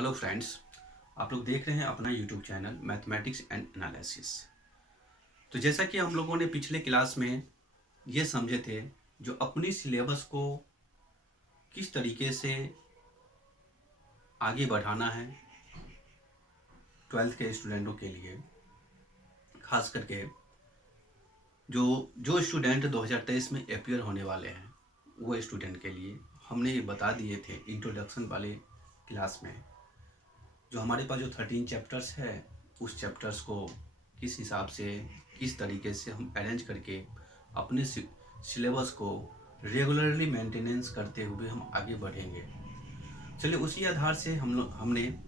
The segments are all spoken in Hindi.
हेलो फ्रेंड्स, आप लोग देख रहे हैं अपना YouTube channel mathematics and analysis. तो जैसा कि हम लोगों ने पिछले क्लास में ये समझे थे, जो अपनी सिलेबस को किस तरीके से आगे बढ़ाना है 12th के स्टूडेंटों के लिए, खास करके जो जो स्टूडेंट 2023 में अपियर होने वाले हैं वो स्टूडेंट के लिए हमने ये बता दिए थे इंट्रोडक्शन वाले क्लास में। जो हमारे पास जो 13 चैप्टर्स है, उस चैप्टर्स को किस हिसाब से, किस तरीके से हम अरेंज करके अपने सिलेबस को रेगुलरली मेंटेनेंस करते हुए हम आगे बढ़ेंगे। चलिए उसी आधार से हमने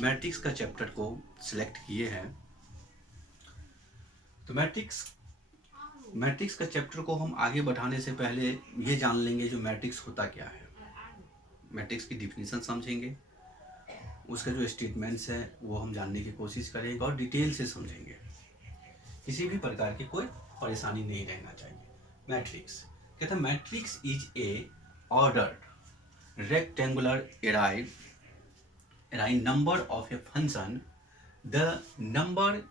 मैट्रिक्स का चैप्टर को सिलेक्ट किए हैं। तो मैट्रिक्स का चैप्टर को हम आगे बढ़ाने से पहले ये जान लेंगे जो मैट्रिक्स होता क्या है। मैट्रिक्स की डिफिनीशन समझेंगे, उसके जो स्टेटमेंट्स हैं वो हम जानने की कोशिश करेंगे और डिटेल से समझेंगे। किसी भी प्रकार की कोई परेशानी नहीं रहना चाहिए। मैट्रिक्स कहते हैं matrix is a ordered rectangular array number of a function. The number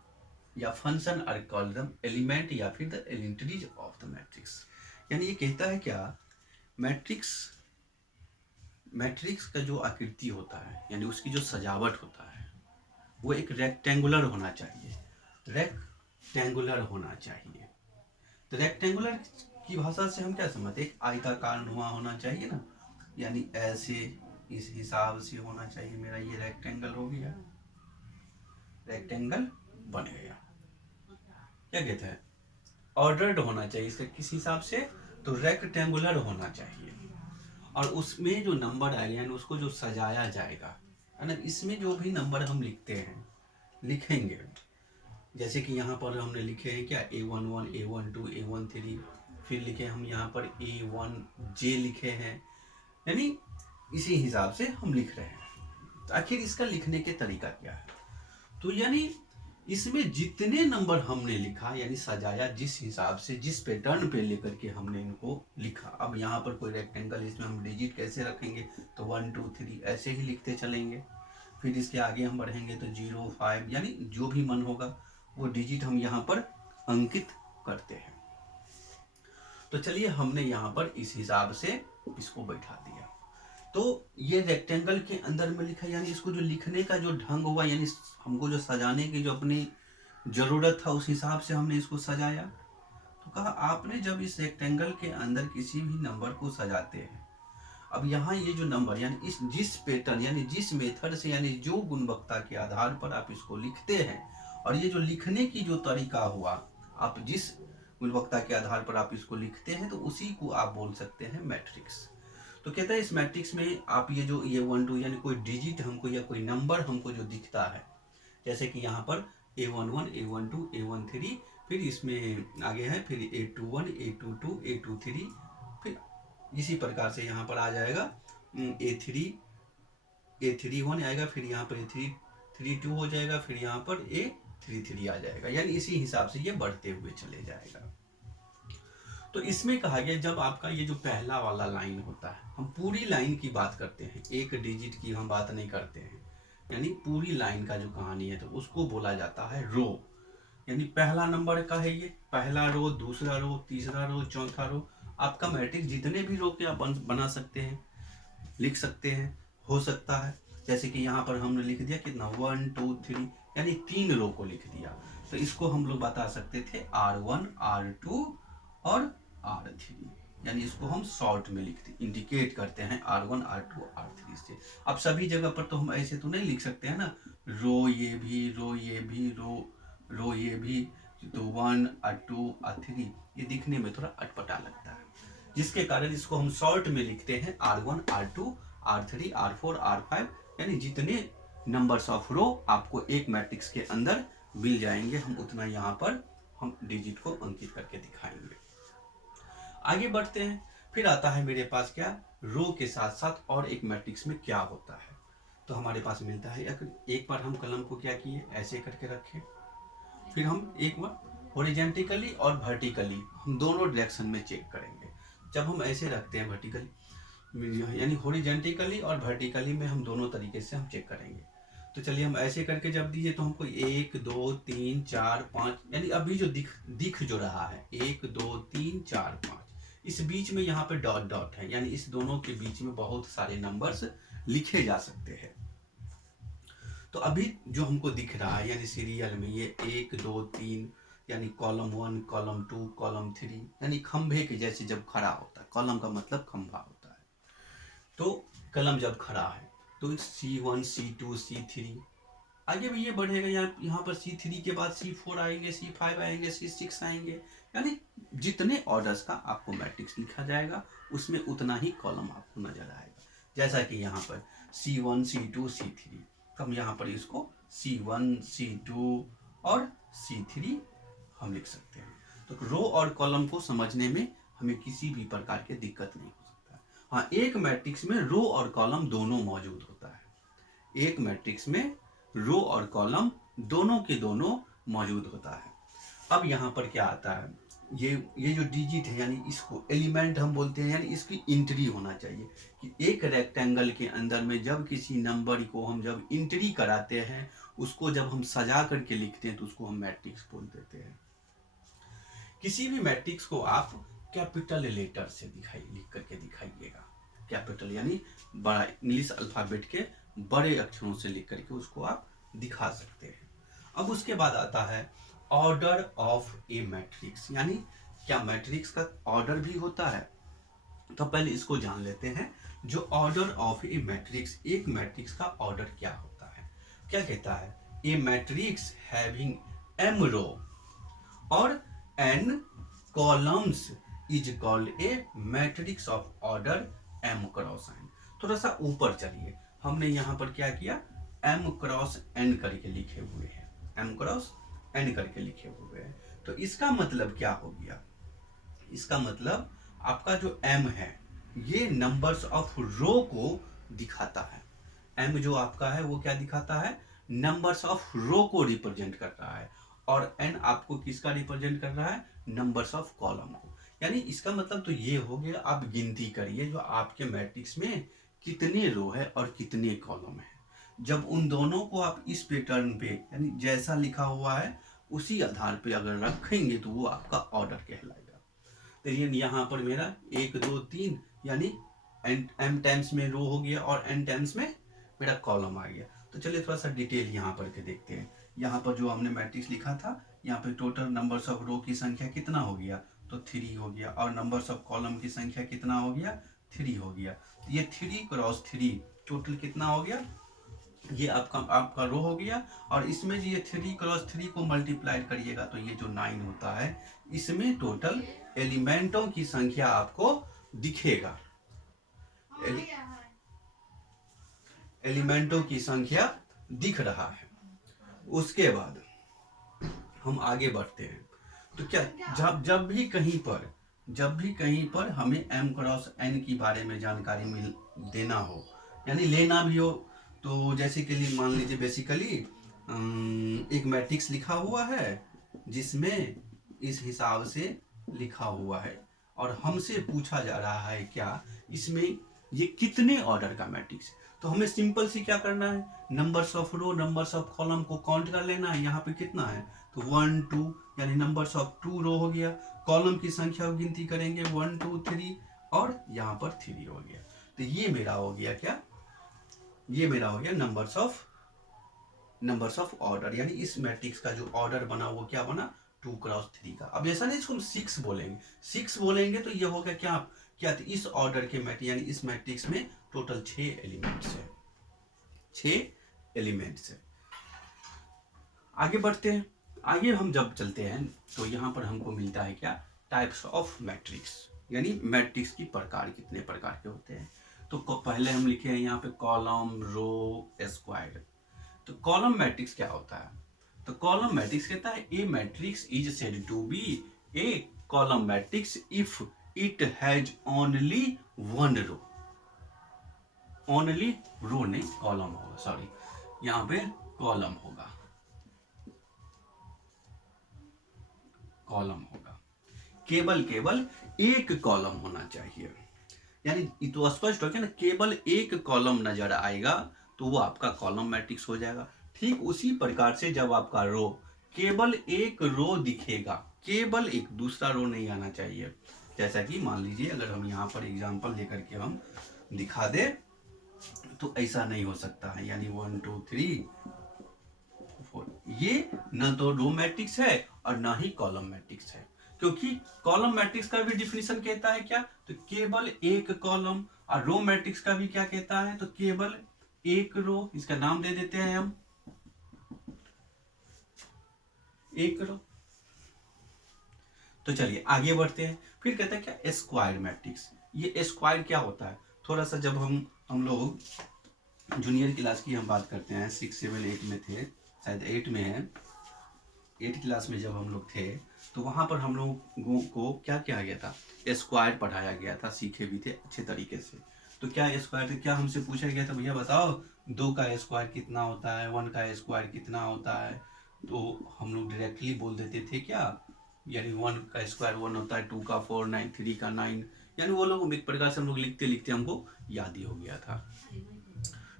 या function are called the element या फिर the elementaries of the matrix. यानी ये कहता है क्या, मैट्रिक्स का जो आकृति होता है यानी उसकी जो सजावट होता है वो एक रेक्टेंगुलर होना चाहिए। रेक्टेंगुलर होना चाहिए। तो रेक्टेंगुलर की भाषा से हम क्या समझते हैं, एक आयताकार नुमा होना चाहिए ना, यानी ऐसे इस हिसाब से होना चाहिए। मेरा ये रेक्टेंगल हो गया, रेक्टेंगल बन गया। क्या कहते हैं, ऑर्डर्ड होना चाहिए इसका किस हिसाब से, तो रेक्टेंगुलर होना चाहिए। और उसमें जो नंबर आएगा यानी उसको जो सजाया जाएगा है ना, इसमें जो भी नंबर हम लिखेंगे, जैसे कि यहाँ पर हमने लिखे हैं क्या, A11, A12, A13, फिर लिखे हम यहाँ पर A1J लिखे हैं, यानी इसी हिसाब से हम लिख रहे हैं। तो आखिर इसका लिखने के तरीका क्या है, तो यानी इसमें जितने नंबर हमने लिखा यानी सजाया, जिस हिसाब से जिस पैटर्न पे लेकर के हमने इनको लिखा। अब यहाँ पर कोई रेक्टेंगल, इसमें हम डिजिट कैसे रखेंगे, तो 1 2 3 ऐसे ही लिखते चलेंगे। फिर इसके आगे हम बढ़ेंगे तो 0 5, यानी जो भी मन होगा वो डिजिट हम यहाँ पर अंकित करते हैं। तो चलिए हमने यहाँ पर इस हिसाब से इसको बैठा दिया। तो ये रेक्टेंगल के अंदर में लिखा, यानी इसको जो लिखने का जो ढंग हुआ, यानी हमको जो सजाने की जो अपनी जरूरत था उस हिसाब से हमने इसको सजाया। तो कहा आपने जब इस रेक्टेंगल के अंदर किसी भी नंबर को सजाते हैं, अब यहाँ ये जो नंबर यानी इस जिस पैटर्न यानी जिस मेथड से यानी जो गुणवत्ता के आधार पर आप इसको लिखते हैं, और ये जो लिखने की जो तरीका हुआ, आप जिस गुणवत्ता के आधार पर आप इसको लिखते हैं तो उसी को आप बोल सकते हैं मैट्रिक्स। तो कहता है इस मैट्रिक्स में आप ये 1 2 यानी कोई डिजिट हमको या कोई नंबर हमको जो दिखता है, जैसे कि यहाँ पर A11, A12, A13, फिर इसमें आगे है फिर A21, A22, A23, फिर इसी प्रकार से यहाँ पर आ जाएगा A31 आएगा, फिर यहाँ पर A32 हो जाएगा, फिर यहाँ पर A33 आ जाएगा, यानी इसी हिसाब से ये बढ़ते हुए चले जाएगा। तो इसमें कहा गया जब आपका ये जो पहला वाला लाइन होता है, हम पूरी लाइन की बात करते हैं, एक डिजिट की हम बात नहीं करते हैं, यानी पूरी लाइन का जो कहानी है तो उसको बोला जाता है रो। यानी पहला नंबर का है ये पहला रो, दूसरा रो, तीसरा रो, चौथा रो। आपका मैट्रिक्स जितने भी रो के आप बना सकते हैं, लिख सकते हैं, हो सकता है। जैसे कि यहाँ पर हमने लिख दिया कितना 1 2 3, यानी 3 रो को लिख दिया। तो इसको हम लोग बता सकते थे R1, R2 और R3, यानी इसको हम शॉर्ट में लिखते इंडिकेट करते हैं R1, R2, R3 से। अब सभी जगह पर तो हम ऐसे तो नहीं लिख सकते हैं ना, रो ये भी, रो ये भी, रो ये भी, तो 1 2 3, ये दिखने में थोड़ा अटपटा लगता है, जिसके कारण इसको हम शॉर्ट में लिखते हैं R1, R2, R3, R4, R5, यानी जितने नंबर्स ऑफ रो आपको एक मैट्रिक्स के अंदर मिल जाएंगे, हम उतना यहाँ पर हम डिजिट को अंकित करके दिखाएंगे। आगे बढ़ते हैं। फिर आता है मेरे पास क्या, रो के साथ साथ और एक मैट्रिक्स में क्या होता है। तो हमारे पास मिलता है एक बार हम कलम को क्या किए, ऐसे करके रखे, फिर हम एक बार हॉरिजॉन्टली और वर्टिकली हम दोनों डायरेक्शन में चेक करेंगे। जब हम ऐसे रखते हैं वर्टिकली, यानी हॉरिजॉन्टली और वर्टिकली में हम दोनों तरीके से हम चेक करेंगे। तो चलिए हम ऐसे करके जब दीजिए तो हमको 1 2 3 4 5, यानी अभी जो दिख जो रहा है 1 2 3 4 5, इस बीच में यहाँ पे डॉट डॉट है, यानी इस दोनों के बीच में बहुत सारे नंबर्स लिखे जा सकते हैं। तो अभी जो हमको दिख रहा है यानी सीरियल में ये 1 2 3, यानी कॉलम 1 कॉलम 2 कॉलम 3, यानी खंभे के जैसे जब खड़ा होता है, कॉलम का मतलब खंभा होता है, तो कलम जब खड़ा है तो C1 C2 C3, आगे भी ये बढ़ेगा, यहाँ पर C3 के बाद C4 आएंगे, C5 आएंगे, C6 आएंगे, यानी जितने ऑर्डर्स का आपको मैट्रिक्स लिखा जाएगा उसमें उतना ही कॉलम आपको नजर आएगा। जैसा कि यहाँ पर C1 C2 C3, तो हम यहाँ पर इसको C1 C2 और C3 हम लिख सकते हैं। तो रो और कॉलम को समझने में हमें किसी भी प्रकार की दिक्कत नहीं हो सकता है। हाँ, एक मैट्रिक्स में रो और कॉलम दोनों मौजूद होता है। एक मैट्रिक्स में रो और कॉलम दोनों के दोनों मौजूद होता है। अब यहाँ पर क्या आता है, ये जो डिजिट है यानी इसको एलिमेंट हम बोलते हैं, यानी इसकी एंट्री होना चाहिए कि एक रेक्टेंगल के अंदर में जब किसी नंबर को हम जब एंट्री कराते हैं, उसको जब हम सजा करके लिखते हैं तो उसको हम मैट्रिक्स बोल देते हैं। किसी भी मैट्रिक्स को आप कैपिटल लेटर से लिख करके दिखाइएगा। कैपिटल यानी बड़ा इंग्लिश अल्फाबेट के बड़े अक्षरों से लिख करके उसको आप दिखा सकते हैं। अब उसके बाद आता है ऑर्डर ऑफ ए मैट्रिक्स, यानी क्या मैट्रिक्स का ऑर्डर भी होता है। तो पहले इसको जान लेते हैं। जो ऑर्डर ऑफ ए मैट्रिक्स, एक मैट्रिक्स का ऑर्डर क्या होता है, क्या कहता है, ए मैट्रिक्स हैविंग m रो और n columns is called a matrix of order m cross n। थोड़ा सा ऊपर चलिए, हमने यहाँ पर क्या किया, m क्रॉस n करके लिखे हुए हैं, m क्रॉस n करके लिखे हुए हैं। तो इसका मतलब क्या हो गया, इसका मतलब आपका जो m है ये नंबर्स ऑफ रो को दिखाता है। m जो आपका है वो क्या दिखाता है, नंबर्स ऑफ रो को रिप्रेजेंट कर रहा है, और n आपको किसका रिप्रेजेंट कर रहा है, नंबर्स ऑफ कॉलम को। यानी इसका मतलब तो ये हो गया, आप गिनती करिए जो आपके मैट्रिक्स में कितने रो है और कितने कॉलम है। जब उन दोनों को आप इस पैटर्न पे यानी जैसा लिखा हुआ है उसी आधार पे अगर रखेंगे तो वो आपका ऑर्डर कहलाएगा। तो यहाँ पर मेरा 1 2 3 यानी m टाइम्स में रो हो गया और n टाइम्स में मेरा कॉलम आ गया। तो चलिए थोड़ा सा डिटेल यहाँ पर के देखते हैं। यहाँ पर जो हमने मैट्रिक्स लिखा था, यहाँ पे टोटल नंबर्स ऑफ रो की संख्या कितना हो गया, तो 3 हो गया, और नंबर्स ऑफ कॉलम की संख्या कितना हो गया, 3 हो गया। तो ये 3 क्रॉस 3 टोटल कितना हो गया, ये आपका रो हो गया, और इसमें ये 3 क्रॉस 3 को मल्टीप्लाई करिएगा तो ये जो 9 होता है, इसमें टोटल एलिमेंटों की संख्या आपको दिखेगा, एलिमेंटों की संख्या दिख रहा है। उसके बाद हम आगे बढ़ते हैं। तो क्या जब भी कहीं पर हमें m क्रॉस n की बारे में जानकारी देना हो यानी लेना भी हो, तो जैसे कि लिए मान लीजिए बेसिकली एक मैट्रिक्स लिखा हुआ है जिसमें इस हिसाब से लिखा हुआ है, और हमसे पूछा जा रहा है क्या इसमें ये कितने ऑर्डर का मैट्रिक्स। तो हमें सिंपल सी क्या करना है, numbers of row numbers of column को काउंट कर लेना है। यहाँ पे कितना है, तो 1 2 यानी नंबर्स ऑफ 2 रो हो गया, कॉलम की संख्या गिनती करेंगे 1 2 3, और यहाँ पर 3 हो गया। तो ये मेरा हो गया क्या, ये मेरा हो गया नंबर्स ऑफ ऑर्डर, यानी इस मैट्रिक्स का जो ऑर्डर बना वो क्या बना, 2 क्रॉस 3 का। अब ऐसा नहीं इसको हम 6 बोलेंगे, 6 बोलेंगे तो ये हो गया क्या तो इस ऑर्डर के मैट्रिक्स यानी इस मैट्रिक्स में टोटल 6 एलिमेंट्स है, 6 एलिमेंट्स है। आगे बढ़ते हैं, आगे हम जब चलते हैं तो यहाँ पर हमको मिलता है क्या, टाइप्स ऑफ मैट्रिक्स, यानी मैट्रिक्स की प्रकार कितने प्रकार के होते हैं। तो पहले हम लिखे हैं यहाँ पे कॉलम रो स्क्वायर। तो कॉलम मैट्रिक्स क्या होता है, तो कॉलम मैट्रिक्स कहता है a matrix is said to be a column matrix if it has only one row, only row नहीं कॉलम होगा, सॉरी यहाँ पे कॉलम होगा, कॉलम होगा, केवल एक कॉलम होना चाहिए। यानी ये तो स्पष्ट हो गया ना, केवल एक कॉलम नजर आएगा तो वो आपका कॉलम मैट्रिक्स हो जाएगा। ठीक उसी प्रकार से जब आपका रो, केवल एक रो दिखेगा, केवल एक, दूसरा रो नहीं आना चाहिए। जैसा कि मान लीजिए अगर हम यहाँ पर एग्जांपल लेकर के हम दिखा दे तो ऐसा नहीं हो सकता है, यानी 1 2 3 4, ये न तो रो मैट्रिक्स है और न ही कॉलम मैट्रिक्स है। क्योंकि कॉलम मैट्रिक्स का भी डिफिनीशन कहता है क्या, तो केवल एक कॉलम, और रो मैट्रिक्स का भी क्या कहता है, तो केवल एक रो। इसका नाम दे देते हैं हम एक रो। तो चलिए आगे बढ़ते हैं। फिर कहते हैं क्या, स्क्वायर मैट्रिक्स। ये स्क्वायर क्या होता है, थोड़ा सा जब हम लोग जूनियर क्लास की हम बात करते हैं, 6 7 8 में थे, शायद 8 में है, 8 क्लास में जब हम लोग थे तो वहां पर हम लोगों को क्या किया गया था, स्क्वायर पढ़ाया गया था, सीखे भी थे अच्छे तरीके से। तो क्या स्क्वायर, क्या हमसे पूछा गया था, भैया बताओ 2 का स्क्वायर कितना होता है, 1 का स्क्वायर कितना होता है। तो हम लोग डायरेक्टली बोल देते थे क्या, यानी 1 का स्क्वायर 1 होता है, 2 का 4, 9 3 का 9, यानी वो लोग एक प्रकार से हम लोग लिखते लिखते हमको याद ही हो गया था।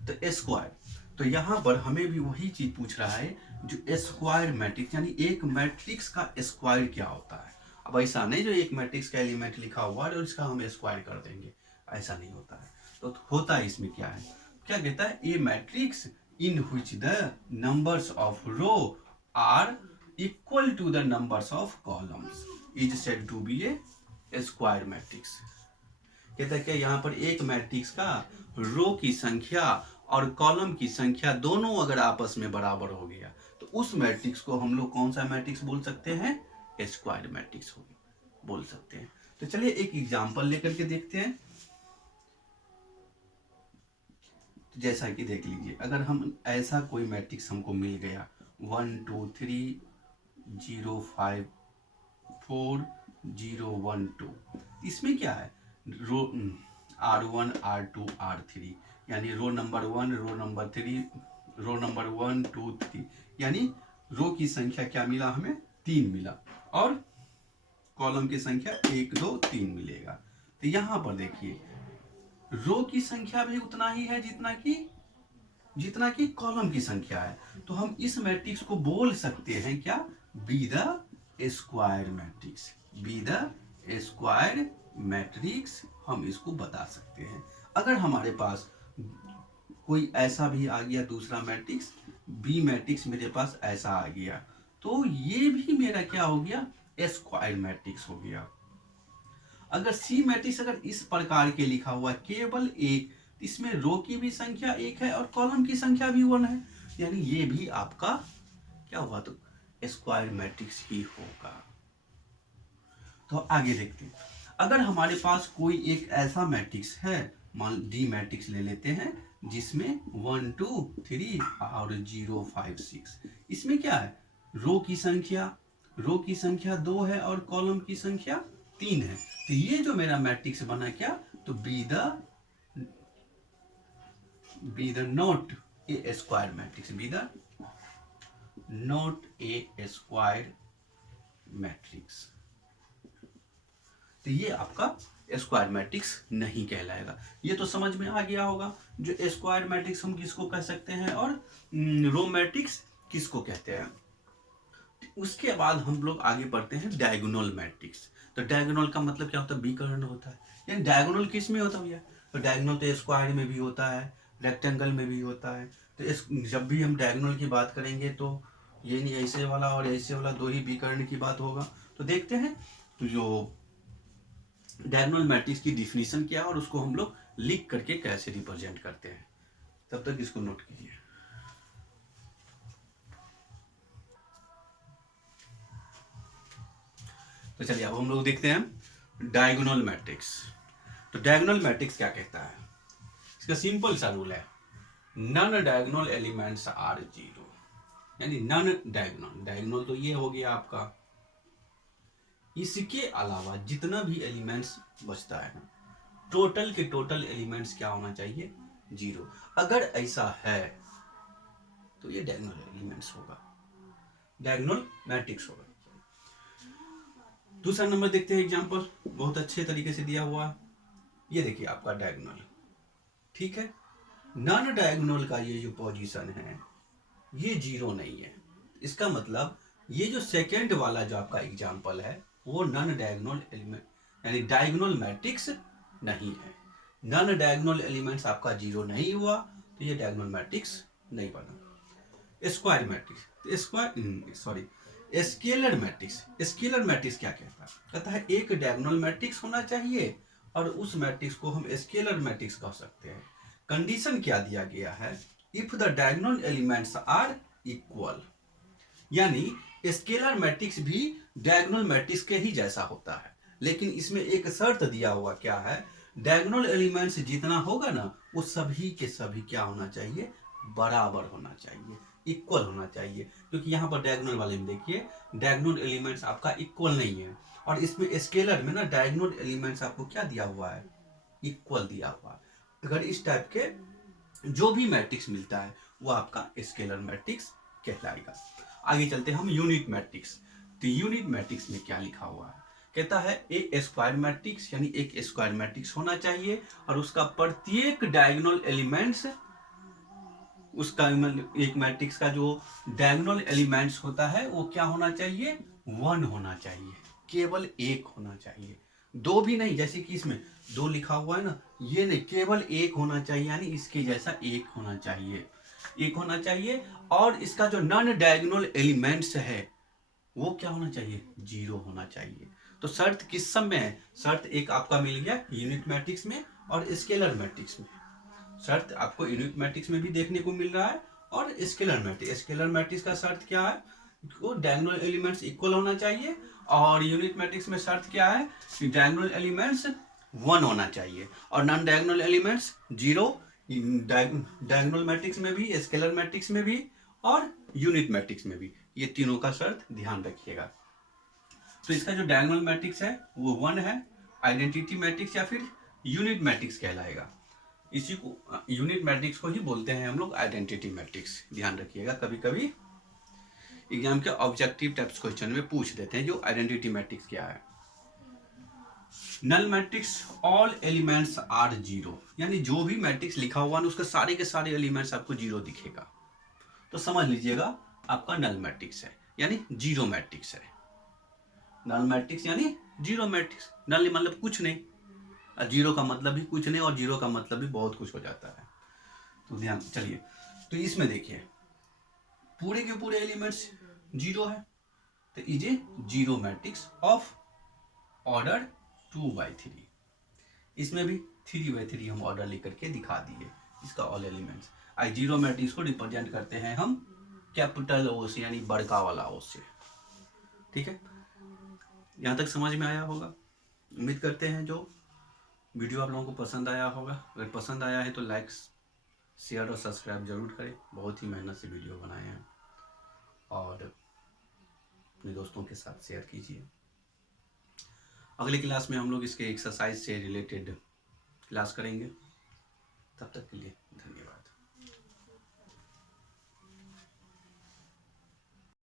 तो स्क्वायर, तो यहाँ पर हमें भी वही चीज पूछ रहा है, जो स्क्वायर मैट्रिक्स, यानी एक मैट्रिक्स का स्क्वायर क्या होता है। अब ऐसा नहीं जो एक मैट्रिक्स का एलिमेंट लिखा हुआ है और इसका हम स्क्वायर कर देंगे, ऐसा नहीं होता है। तो होता है इसमें क्या है, क्या कहता है, a matrix in which the numbers of row are equal to the numbers of columns is said to be a square matrix. कहता है कि यहाँ पर एक मैट्रिक्स का रो की संख्या और कॉलम की संख्या दोनों अगर आपस में बराबर हो गया तो उस मैट्रिक्स को हम लोग कौन सा मैट्रिक्स बोल सकते हैं, स्क्वायर मैट्रिक्स बोल सकते हैं। तो चलिए एक एग्जांपल लेकर के देखते हैं। तो जैसा कि देख लीजिए, अगर हम ऐसा कोई मैट्रिक्स हमको मिल गया 1 2 3 0 5 4 0 1 2, इसमें क्या है, रो R1 R2 R3, यानी row number 1, row number 3, row number 1 2 3, यानी रो की संख्या क्या मिला हमें, 3 मिला, और कॉलम की संख्या 1 2 3 मिलेगा। तो यहां पर देखिए रो की संख्या भी उतना ही है जितना कि कॉलम की संख्या है। तो हम इस मैट्रिक्स को बोल सकते हैं क्या, be the square matrix, be the square matrix हम इसको बता सकते हैं। अगर हमारे पास कोई ऐसा भी आ गया दूसरा मैट्रिक्स, बी मैट्रिक्स मेरे पास ऐसा आ गया, तो ये भी मेरा क्या हो गया, स्क्वायर मैट्रिक्स हो गया। अगर सी मैट्रिक्स अगर इस प्रकार के लिखा हुआ है केवल एक, इसमें रो की भी संख्या 1 है और कॉलम की संख्या भी 1 है, यानी ये भी आपका क्या हुआ, तो स्क्वायर मैट्रिक्स ही होगा। तो आगे देखते हैं, अगर हमारे पास कोई एक ऐसा मैट्रिक्स है, मान डी मैट्रिक्स ले लेते हैं, जिसमें 1 2 3 और 0 5 6, इसमें क्या है, रो की संख्या 2 है और कॉलम की संख्या 3 है। तो ये जो मेरा मैट्रिक्स बना क्या, तो be the not a square matrix, be the not a square matrix. तो ये आपका स्क्वायर मैट्रिक्स नहीं कहलाएगा। ये तो समझ में आ गया होगा, जो स्क्वायर मैट्रिक्स हम किसको कह सकते हैं और रो मैट्रिक्स किसको कहते हैं। उसके बाद हम लोग आगे बढ़ते हैं डायगोनल मैट्रिक्स। तो डायगोनल का मतलब क्या होता है, विकर्ण होता है, यानी डायगोनल किस में होता है भैया, तो डायगोनल तो स्क्वायर में भी होता है, रेक्टेंगल में भी होता है। तो जब भी हम डायगोनल की बात करेंगे तो ये नहीं ऐसे वाला और ऐसे वाला दो ही विकर्ण की बात होगा। तो देखते हैं तो जो डायगोनल मैट्रिक्स की डिफिनीशन क्या है और उसको हम लोग लिख करके कैसे रिप्रेजेंट करते हैं, तब तक इसको नोट कीजिए। तो चलिए अब हम लोग देखते हैं डायगोनल मैट्रिक्स। तो डायगोनल मैट्रिक्स क्या कहता है, इसका सिंपल सा रूल है, नन डायगोनल एलिमेंट्स आर 0, यानी नन डायगोनल, डायगोनल तो ये हो गया आपका, इसके अलावा जितना भी एलिमेंट्स बचता है ना, टोटल के टोटल एलिमेंट्स क्या होना चाहिए, 0। अगर ऐसा है तो ये डायगोनल एलिमेंट्स होगा, डायगोनल मैट्रिक्स होगा। दूसरा नंबर देखते हैं, एग्जांपल बहुत अच्छे तरीके से दिया हुआ है, ये देखिए आपका डायगोनल, ठीक है। नॉन डायगोनल का ये जो पोजीशन है ये 0 नहीं है। इसका मतलब ये जो सेकेंड वाला जो आपका एग्जाम्पल है वो नॉन डायगोनल एलिमेंट यानी डायगोनल मैट्रिक्स नहीं है। नॉन डायगोनल एलिमेंट्स आपका 0 नहीं हुआ तो ये डायगोनल मैट्रिक्स नहीं बना। Square matrix, square sorry scalar matrix, scalar matrix क्या कहता है? कहता है एक डायगोनल मैट्रिक्स होना चाहिए और उस मैट्रिक्स को हम स्केलर मैट्रिक्स कह सकते हैं। कंडीशन क्या दिया गया है? If the diagonal elements are equal, यानी स्केलर मैट्रिक्स भी डायगोनल मैट्रिक्स के ही जैसा होता है, लेकिन इसमें एक शर्त दिया हुआ क्या है? डायगोनल एलिमेंट्स जितना होगा ना वो सभी के सभी क्या होना चाहिए? बराबर होना चाहिए, इक्वल होना चाहिए। क्योंकि यहाँ पर डायगोनल वाले में देखिए डायगोनल एलिमेंट्स आपका इक्वल नहीं है, और इसमें स्केलर में ना डायगोनल एलिमेंट्स आपको क्या दिया हुआ है? इक्वल दिया हुआ है। अगर इस टाइप के जो भी मैट्रिक्स मिलता है वो आपका स्केलर मैट्रिक्स कहलाएगा। आगे चलते हैं हम यूनिट मैट्रिक्स। तो यूनिट मैट्रिक्स में क्या लिखा हुआ है? कहता है ए स्क्वायर मैट्रिक्स, यानी एक स्क्वायर मैट्रिक्स होना चाहिए और उसका प्रत्येक डायगोनल एलिमेंट्स, उसका एक मैट्रिक्स का जो डायगोनल एलिमेंट्स होता है वो क्या होना चाहिए? 1 होना चाहिए, केवल एक होना चाहिए, दो भी नहीं। जैसे कि इसमें 2 लिखा हुआ है ना, ये नहीं, केवल एक होना चाहिए, यानी इसके जैसा एक होना चाहिए, एक होना चाहिए। और इसका जो नॉन डायगोनल एलिमेंट्स है वो क्या होना चाहिए? 0 होना चाहिए। तो शर्त किस सब में है? शर्त एक आपका मिल गया यूनिट मैट्रिक्स में और स्केलर मैट्रिक्स में। शर्त आपको यूनिट मैट्रिक्स में भी देखने को मिल रहा है और स्केलर मैट्रिक्स। स्केलर मैट्रिक्स का शर्त क्या है? वो डायगोनल एलिमेंट्स इक्वल होना चाहिए, और यूनिट मैट्रिक्स में शर्त क्या है? कि डायगोनल एलिमेंट्स 1 होना चाहिए और non diagonal elements 0। Diagonal matrix में भी, स्केलर मैट्रिक्स में भी और यूनिट मैट्रिक्स में भी, ये तीनों का शर्त ध्यान रखिएगा। तो इसका जो डायगोनल मैट्रिक्स है वो 1 है, आइडेंटिटी मैट्रिक्स या फिर यूनिट मैट्रिक्स कहलाएगा। इसी को यूनिट मैट्रिक्स को ही बोलते हैं हम लोग आइडेंटिटी मैट्रिक्स। ध्यान रखिएगा, कभी कभी एग्जाम के ऑब्जेक्टिव टाइप्स क्वेश्चन में पूछ देते हैं जो आइडेंटिटी मैट्रिक्स क्या है। Null matrix all elements are 0, यानी जो भी मैट्रिक्स लिखा हुआ है उसके सारे के सारे एलिमेंट्स आपको 0 दिखेगा, तो समझ लीजिएगा आपका नल मैट्रिक्स है, यानी 0 मैट्रिक्स है। नल मैट्रिक्स यानी 0 मैट्रिक्स। नल मतलब कुछ नहीं, 0 का मतलब भी कुछ नहीं, और 0 का मतलब भी बहुत कुछ हो जाता है। तो ध्यान चलिए, तो इसमें देखिए पूरे के पूरे एलिमेंट्स 0 है, तो is a 0 matrix of order 2/3। इसमें भी 3/3 हम ऑर्डर लेकर के दिखा दिए इसका ऑल एलिमेंट्स। आई 0 मैट्रिक्स को रिप्रेजेंट करते हैं हम कैपिटल ओ से, यानी बड़का वाला ओ से। ठीक है, यहाँ तक समझ में आया होगा। उम्मीद करते हैं जो वीडियो आप लोगों को पसंद आया होगा। अगर पसंद आया है तो लाइक, शेयर और सब्सक्राइब जरूर करें। बहुत ही मेहनत से वीडियो बनाए हैं और अपने दोस्तों के साथ शेयर कीजिए। अगली क्लास में हम लोग इसके एक्सरसाइज से रिलेटेड क्लास करेंगे। तब तक के लिए धन्यवाद।